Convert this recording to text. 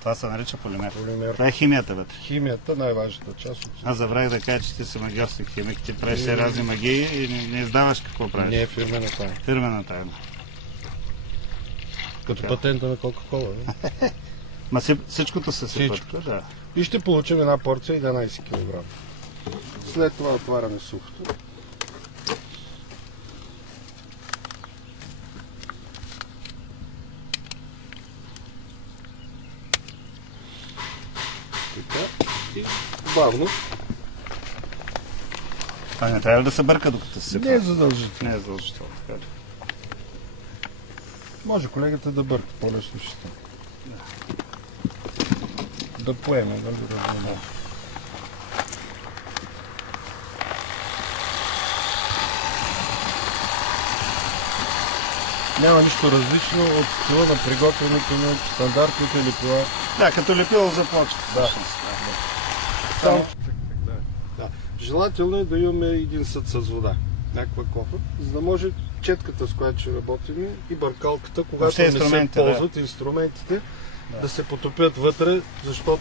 Това се нарича полимер. Полимер. Това е химията вътре. Химията, най-важната част от... Аз забравих да кажа, че ти си магиосник химик. Ти правиш все разни магии и не издаваш какво правиш. Не е фирмена тайна. Фирмена тайна. Като патента на Кока-Кола. Ма всичкото се сипва. Да. И ще получим една порция 11 кг. След това отваряме сухото. Така. И бавно. Това не трябва да се бърка докато се сипва. Не е задължително. Не е задължително. Може колегата да бърка, по-лесно ще стане. Да поеме, да разумее. Няма нищо различно от стила на приготвянето на стандартните лепила. Да, като лепило за плочка. Да. Да. Желателно е да имаме един съд с вода, някаква кофа, за да може четката, с която ще работим, и бъркалката, когато не се ползват инструментите, да се потопят вътре, защото